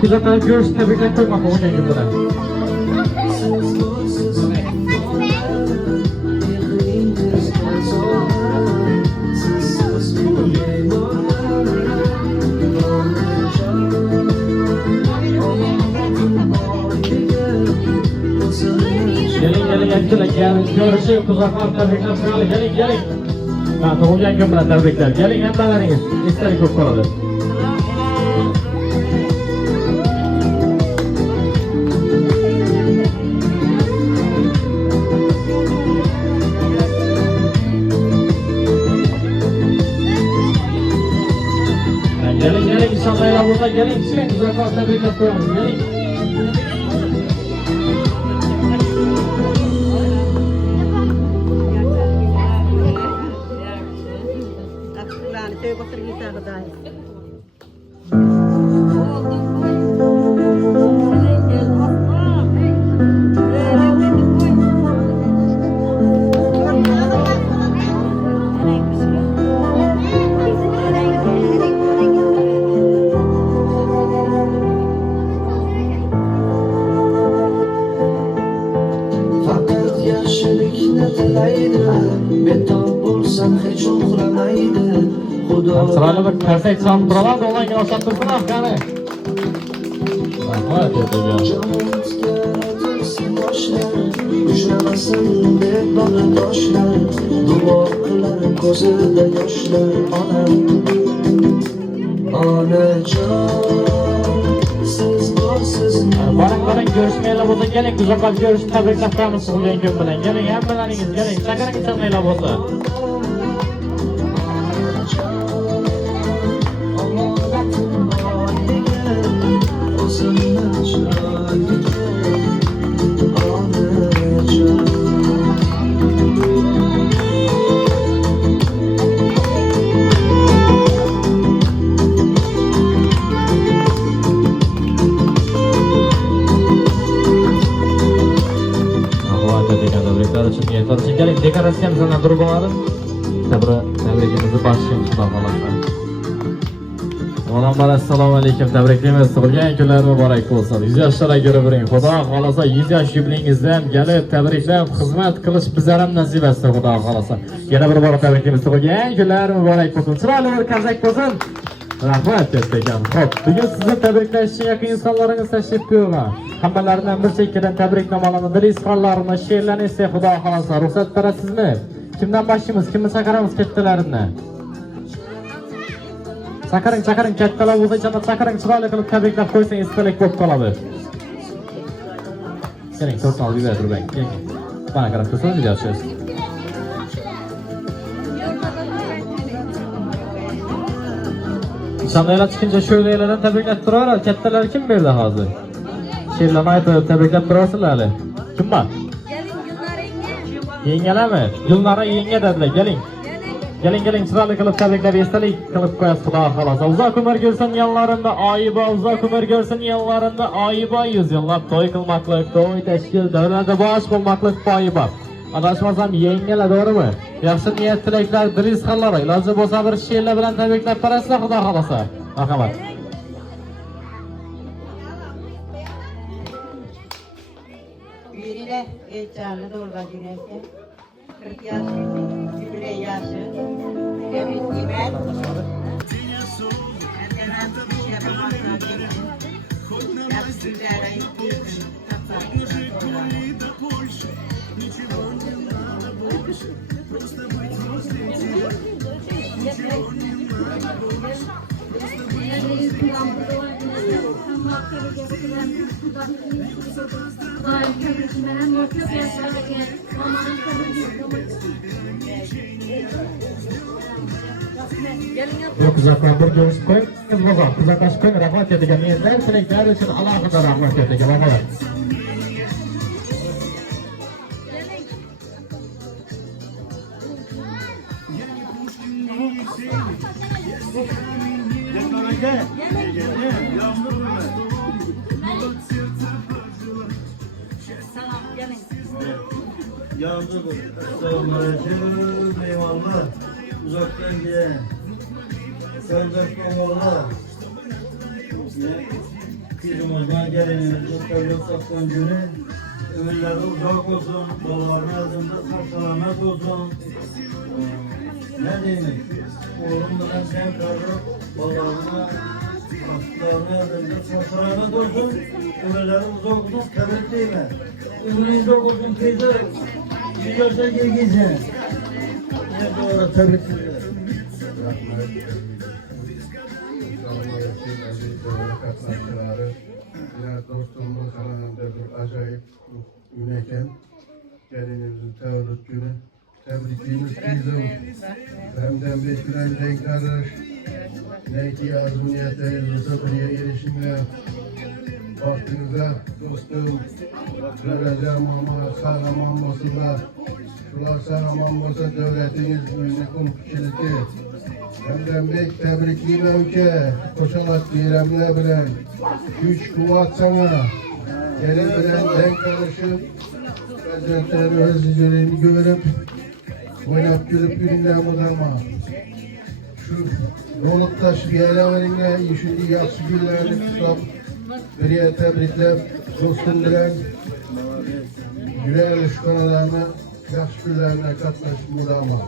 kuzatan görüş tebrikler koymak o ne gibi. Gelin görüşü kuzaklar tebrikler kralı gelin. Doğuyan gömülen tebrikler gelin hemmeleriniz istedik çok koladır. Gelin inşallah burada gelin kuzaklar tebrikler koyalım gelin. Sırayla bir kersek çalıp buralar da olan gibi aşattırsın afganı. Rahmet edeceğim. Düşlemesin bir balı taşlar, duvarların gözüde yaşlar anam. Anacan, siz varsız mı? Barın görüşmeyle burada gelin, güzel bak görüş tebrikler koyalım Sığılgan Göm bilen. Gelin hemmeleriniz gelin, sakarın çalmayla burada. Gelin dekorasyamızdan durup alalım. Tebrikimizi başlayalım falan. Olamlar assalomu alaykum, tabriklaymiz. Tug'ilgan kunlar muborak bo'lsin. 100 yoshlarga ko'ra biring. Xudo xolasa 100 yosh yubileyingizdan kelib tabriklab xizmat qilish bizlar ham nasib etsin Xudo xolasa. Yana bir bor tabriklaymiz. Tug'ilgan kunlar muborak bo'lsin. Chiroyli bir konzert bo'lsin. Rahmat ekan. Xo'p, bugun sizni tabriklash uchun yaqin insonlaringiz tashrif buyurgan. Hammalaridan bir chekkadan tabriknomalarni, dil izhorlarini, she'rlarni esa Xudo xolasa ruxsat berasizmi? Kimdan boshlaymiz? Kimni chaqiramiz kattalarini? Chaqaring kattalar bo'lsa, janob chaqaring chiroyli qilib tabriklab qo'ysang esdalik bo'lib qoladi. Keling, to'rtni olib yuborib turing. Keling. Bana qarab tursangiz videochisiz. Nishondalar chiqincha sho'ylardan tabriklab turaveradi. Kattalar kim berdi hozir? She'rlarni aytib tabriklab turasizlar hali. Kim bor? Yengalami? Gulnora yenga dedilar. Keling chiroyli qilib tabriklab esdalik qilib qo'yasiz Xudo xolasa. Uzoq umr ko'rsin yonlarında oyibo, uzoq umr ko'rsin yonlarında oyibo, 100 yillab to'y qilmoqlik, to'y tashkil, davlatda bosh bo'lmoqlik poyi bor. Adashmasam yengalar, to'g'rimi? Yaxshi niyat tilaklar, dil izhorlari, iloji bo'lsa bir she'rlar bilan tabriklab berasizlar Xudo xolasa. Marhamat. Biriyle heyecanlı doğrudan güneşe. 40 yaş, jubiley yaşı. Evet, İmer. Erkenden bir şey yapmakla gelin. Yapsızlara gittim. Kuzaklar bir görüşüp koyun, kuzaklaşıp koyun, rahmat edigen yeniden tilekler için Allah'a rahmat edigen. Bakalım. Yağmurdur, savunmacı, meyvanlar, uzaktan gelen, sardak mamalar, kızımızdan gelinimizin tevlid tapkan günü ömürleri uzak olsun, yolların ağzında sağ olsun. Ne diyeyim? Oğlum bana sen karı, babalarına, hastalarına ağzında sağ olsun. Ömürleri uzak olsun, tebrik değil mi? Ömrün uzak olsun kızı. Bir yaşa gelgiyse. Ne doğru tebrik ederim. Katlaşmaları, yine dostumuz kanalında bir acayip gün eken gelinimizin tevlid günü. Tebrikliğimiz kızım. Benden bekleyen renkler, neki arzu niyetlerinizi satırıya erişimle vaktinize dostum, vereceğim ama sağlam olmasınlar. Şular sağlam olmasa devletiniz uygun kişiliti. Benden bek tebrikliğime ülke, koşarak bayramlar bilen, güç kuvvet sana, gelin bilen denk karışıp, gazetelerini özleyeceğini görüp, oynap gülüp gününden uzama. Şu yolup taşı bir ele verinle, şimdi yakşı günlerini tutup, biriye tebriklep, dostum bilen, güler şu kanalarına, yakşı günlerine katlaşıp uzama.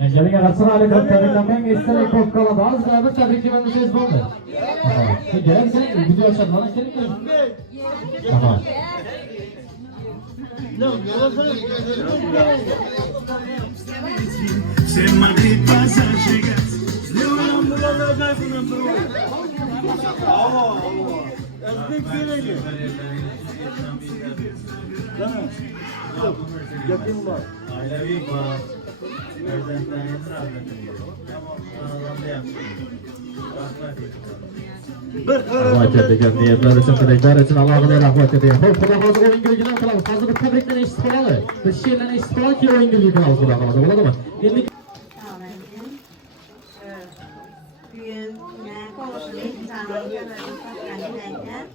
Gelin arasına aleyküm tebriklemen istedik çok kaladı. Az galiba tebriklememiz ez oldu. Gel sen video açalım. Bana gelin mi? Tamam. Sem Madrid pasa a chegar. Yakın var. Ailevi var. Erzentlerin etrafında. Aralarında yapıyor. Rahmet ediyor. Niyetler için, dilekler için Allah'ın rahmet ediyor. Kuda hazır oyun gülücüden kılavuz. Hazır bir tebrikten eşit kılalı. Bir şeyden eşit kılalı ki oyun gülücü kılavuz kılalı. Oldu mu? Şimdi Bugün konuşulayım. Sana dilekler.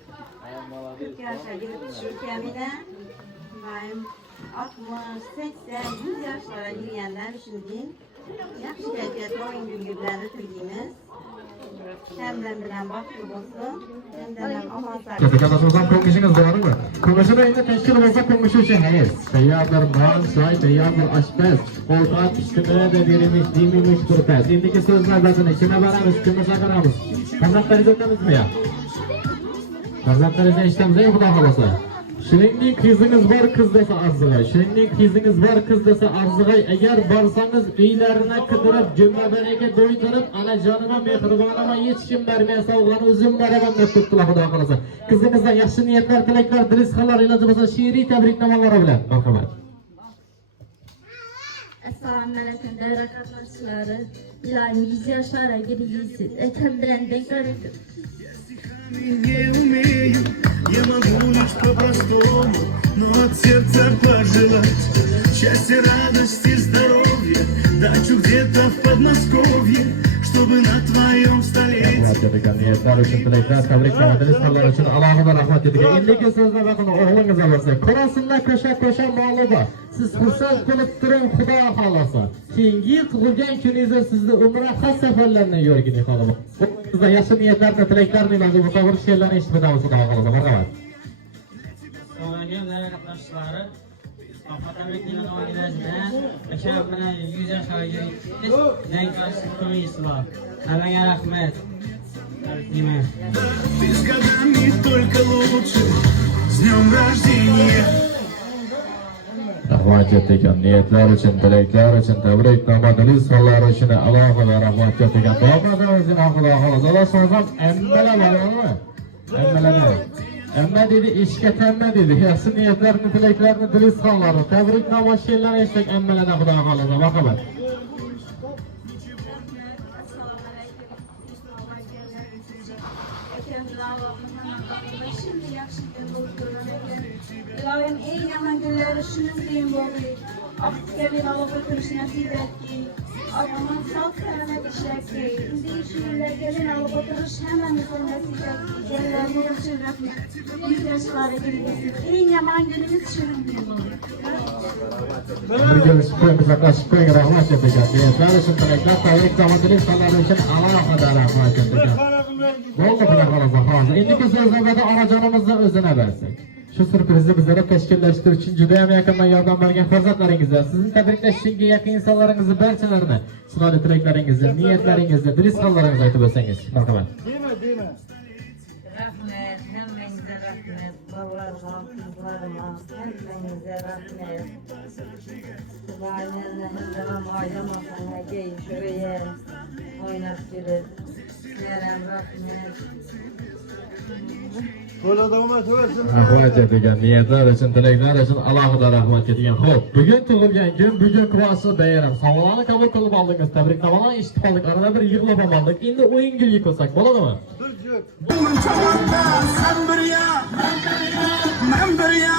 40 yaşa girip düşürkemiden ben 60, 80, 100 yaşlara girgenler düşündüğüm yaxshi kayfiyatli oyun gülgülerini türgimiz. Hemden bilen bakır olsun, hemden aman sağlık. Arkadaşımızdan konuşunuz var mı? Konuşu da yine teşkil olsa konuşu için hayır. Seyyarlar, mağın, şahit, seyyarlar, aşpez, koltuğa piştirmeye de verilmiş, değmemiş kurtaz. Şimdiki sözlerden içine vararız, kime şakaramız. Kazakları izletmemiz mi ya? Kazakları izletmemiz mi bu da halası? Şuningdek kızınız var kız dese arzıgay. Şuningdek kızınız var kız dese arzıgay. Eğer barsanız uylarına kıdırıp, cümle bereket doydurup, ana canıma, mehribanıma hiç kim vermeyse oğlanı üzüm beraber mektuptu lafı da kalırsa. Kızınızdan yaşlı niyetler, tilekler, drizkalar, ilacımızın şiiri tebriklamaları bile. Bakın. Assalamu alaikum değerli arkadaşlar. İlahi 100 yaşlara gireceğiz. Ekem bilen denk öğrendim. Не умею, я могу лишь по-простому, но от сердца пожелать счастья, радости, здоровья, дачу где-то в Подмосковье, чтобы на твоем столетии. Rahmet ediyor. Niyetler için, tilekler, tebriklamalar, drizkalar için Allah'ına rahmet ediyor. İndiki sözler bakın oğlunuza varsa. Korasında koşa koşa mağluba. Siz fırsat bulup durun Xudo halasa. Keyingi tug'ilgan kuningizda sizni umra has safarlarni yo'rgini qolaman. Sizda yaxshi niyatlarni, tilaklarni ilojim bo'lsa bir she'rlarni eshitib o'tamiz Xudo xolasa. Marhamat. Oğlanın değerli arkadaşları, Afatabekli'nin ailesinden, Eşref bilen 100 yaşa girip denk karşı koyusu var. Hemen rahmet. Tebriklerim. Ты с годами только лучше, с днем рождения. Rahmat etgan niyatlar uchun, tilaklar uchun, tabriknoma, drizkalar uchun alohida rahmat etgan. Duoda o'zini Xudo xolasa. Alloh so'zam emmalar bormi? Emmalar. Emma dedi, ishga tamma dedi. Yaxshi niyatlarni, tilaklarni, drizkalarni, tabriknoma, she'rlarni eshitsak emmalar Xudo xolasa. Marhamat. İlahim en yaman günleri şunun diyeyim bolu. Artık gelin alıp götürüş nasip etti. Adamın sağ selamet işlerse, şimdi şiirler gelin alıp oturuş hemen sonrasıyla yerlerine yakışır rahmet. 100 yaşlara girmesin. En yaman günümüz şirin olur. Bir görüşüp koyumuza karşı koyun rahmet yapacağız. Niyetler için dilekler, tayyip damatlı insanlar için Allah'a rahmet yapacağız. Ne oldu bırakalım hazır. İndiki sözlerde de anacanımızla özüne versek. Şu sürprizi bizlere teşkilleştir için cüdeyem yakından yardım vergen farzatlarınızla, sizin tebrikleştiğiniz yakın insanlarınızı, belçilerini, sınavlı dileklerinizi, niyetlerinizle, diriz hallarınızı ayıp etseniz. Merhamet. Rahmet, hemmenize rahmet, babalarıma, kızlarıma, hemmenize rahmet. Sübhanelle hemdana maylamasana, geyin şuraya, oynak bilir. Nerem rahmet. Böyle damat versin. Rahmet etgan, niyetler için, dilekler için Allah'a rahmet etgan. Hop, bugün tug'ilgan kun, bugun kuvasi bayram. Savollarni qabul qilib oldingiz, tabriklamalar eshitib oldik, arada bir yig'lab oldik. Endi o'yinga yetsak bo'ladimi? Aman çamanda sen bir ya, ben bir ya,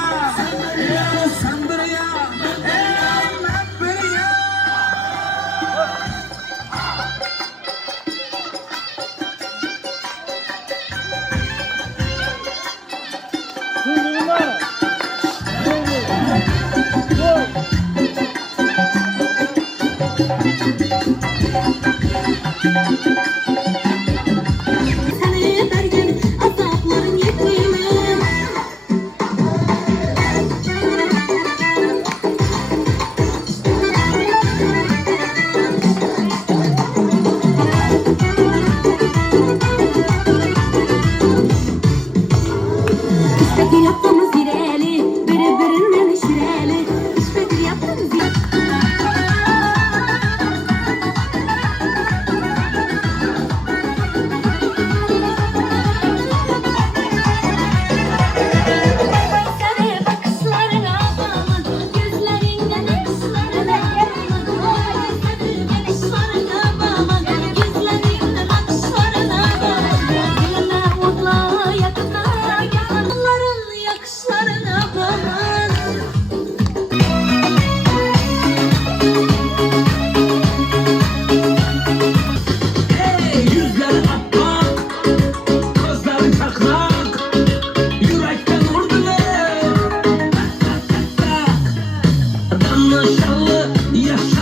sen bir ya, ben bir ya. Seni derken azapların yetmiyor. İşbekir yaptığımız gireli, birbirinden işireli. İşbekir yaptığımız seni bakışlarına bağlı, gözlerinden bakışlarına bağlı, bakışlarına bağlı, gözlerinden bakışlarına bağlı. Dilime vurla yakına, yakınların yakışlarına bağlı. Yüzler akmak, gözler çakmak, yürekten vurdular. Danışanlı yaş